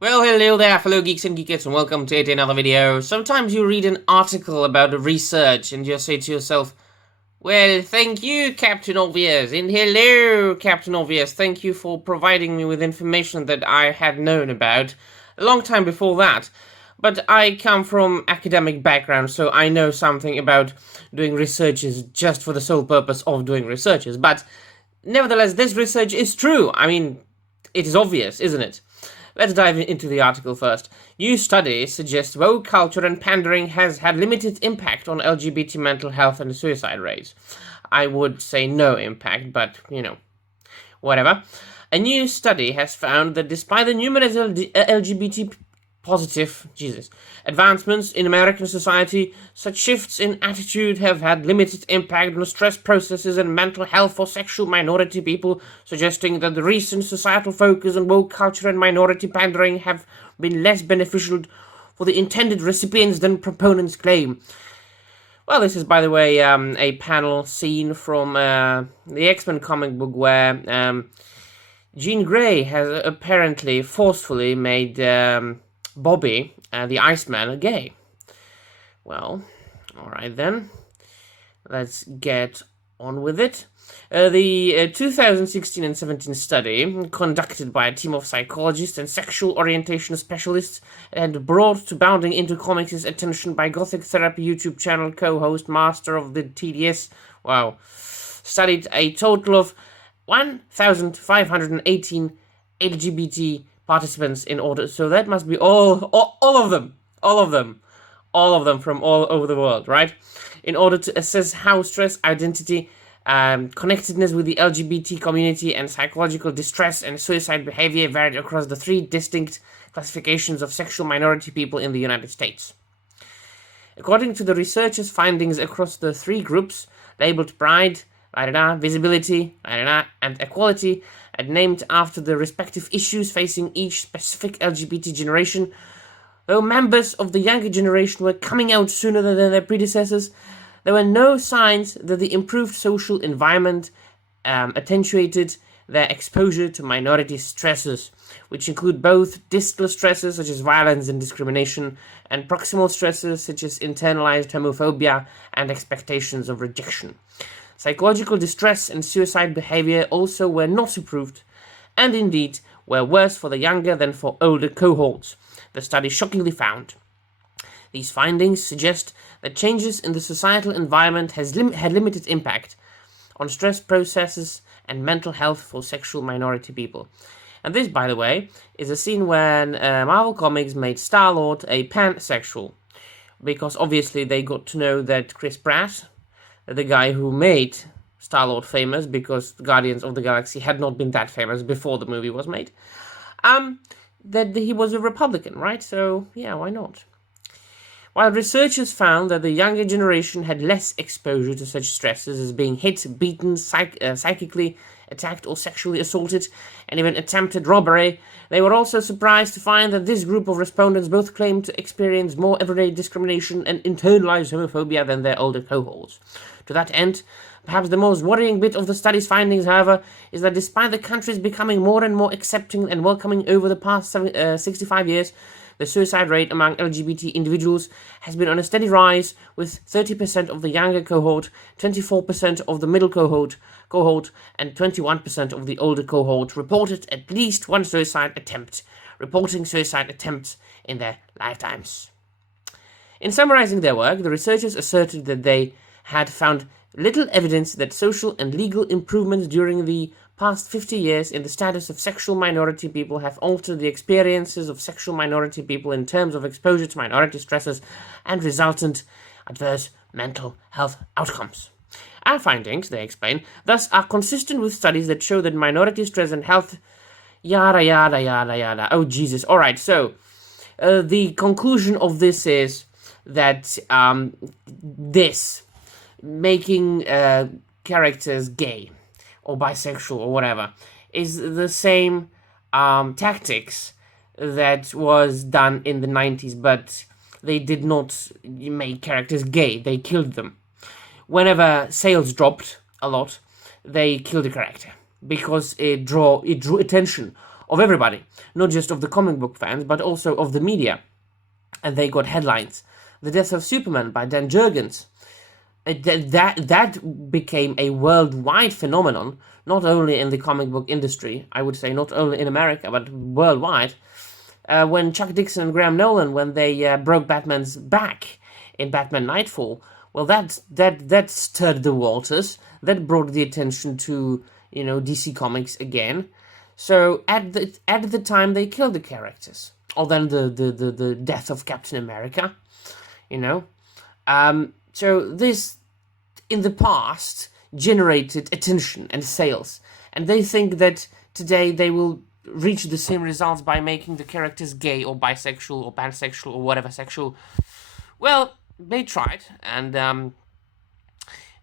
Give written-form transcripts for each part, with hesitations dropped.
Well, hello there, fellow geeks and geekettes, and welcome to yet another video. Sometimes you read an article about a research and you say to yourself, well, thank you, Captain Obvious, and hello, Captain Obvious, thank you for providing me with information that I had known about a long time before that. But I come from academic background, so I know something about doing researches just for the sole purpose of doing researches. But nevertheless, this research is true. I mean, it is obvious, isn't it? Let's dive into the article first. New study suggests woke culture and pandering has had limited impact on LGBT mental health and suicide rates. I would say no impact, but, whatever. A new study has found that despite the numerous LGBT positive advancements in American society, such shifts in attitude have had limited impact on stress processes and mental health for sexual minority people, suggesting that the recent societal focus on woke culture and minority pandering have been less beneficial for the intended recipients than proponents claim. Well, this is, by the way, a panel scene from the X-Men comic book where Jean Grey has apparently forcefully made Bobby, the Iceman, gay. Well, alright then. Let's get on with it. The 2016 and 17 study, conducted by a team of psychologists and sexual orientation specialists, and brought to Bounding into Comics' attention by Gothic Therapy YouTube channel co-host, master of the TDS, studied a total of 1,518 LGBT participants in order, so that must be all of them from all over the world, right? In order to assess how stress, identity, connectedness with the LGBT community, and psychological distress and suicide behavior varied across the three distinct classifications of sexual minority people in the United States. According to the researchers' findings across the three groups, labeled Pride, Visibility, and Equality, and named after the respective issues facing each specific LGBT generation, though members of the younger generation were coming out sooner than their predecessors, there were no signs that the improved social environment attenuated their exposure to minority stresses, which include both distal stresses such as violence and discrimination, and proximal stresses such as internalized homophobia and expectations of rejection. Psychological distress and suicide behavior also were not improved, and indeed were worse for the younger than for older cohorts, the study shockingly found. These findings suggest that changes in the societal environment had limited impact on stress processes and mental health for sexual minority people. And this, by the way, is a scene when Marvel Comics made Star-Lord a pansexual, because obviously they got to know that Chris Pratt, the guy who made Star-Lord famous, because Guardians of the Galaxy had not been that famous before the movie was made, that he was a Republican, right? So, yeah, why not? While researchers found that the younger generation had less exposure to such stresses as being hit, beaten, psychically attacked or sexually assaulted, and even attempted robbery, they were also surprised to find that this group of respondents both claimed to experience more everyday discrimination and internalized homophobia than their older cohorts. To that end, perhaps the most worrying bit of the study's findings, however, is that despite the countries becoming more and more accepting and welcoming over the past 65 years, the suicide rate among LGBT individuals has been on a steady rise, with 30% of the younger cohort, 24% of the middle cohort, and 21% of the older cohort reported at least one suicide attempt, reporting suicide attempts in their lifetimes. In summarizing their work, the researchers asserted that they had found little evidence that social and legal improvements during the past 50 years in the status of sexual minority people have altered the experiences of sexual minority people in terms of exposure to minority stresses and resultant adverse mental health outcomes. Our findings, they explain, thus are consistent with studies that show that minority stress and health yada yada yada yada. Oh Jesus. Alright, so the conclusion of this is that this making characters gay or bisexual or whatever is the same tactics that was done in the 90s, but they did not make characters gay, they killed them. Whenever sales dropped a lot, they killed a character because it drew attention of everybody, not just of the comic book fans, but also of the media. And they got headlines. The Death of Superman by Dan Jurgens. That became a worldwide phenomenon, not only in the comic book industry, I would say not only in America, but worldwide. When Chuck Dixon and Graham Nolan, when they broke Batman's back in Batman Nightfall, well, that stirred the waters. That brought the attention to, DC Comics again. So at the time they killed the characters, or then the death of Captain America, So this, in the past, generated attention and sales, and they think that today they will reach the same results by making the characters gay or bisexual or pansexual or whatever sexual. Well, they tried, and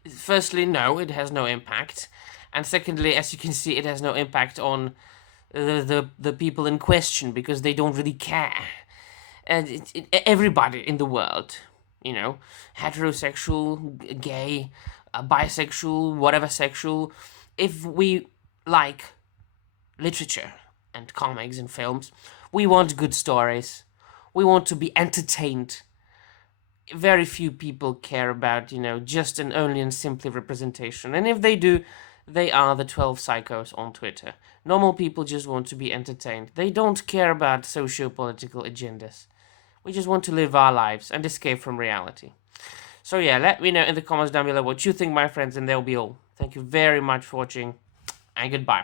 firstly, no, it has no impact, and secondly, as you can see, it has no impact on the people in question, because they don't really care. And everybody in the world, heterosexual, gay, bisexual, whatever sexual, if we like literature and comics and films, we want good stories, we want to be entertained. Very few people care about, just and only and simply representation, and if they do, they are the 12 psychos on Twitter. Normal people just want to be entertained. They don't care about socio-political agendas. We just want to live our lives and escape from reality. So yeah, let me know in the comments down below what you think, my friends, and that'll be all. Thank you very much for watching, and goodbye.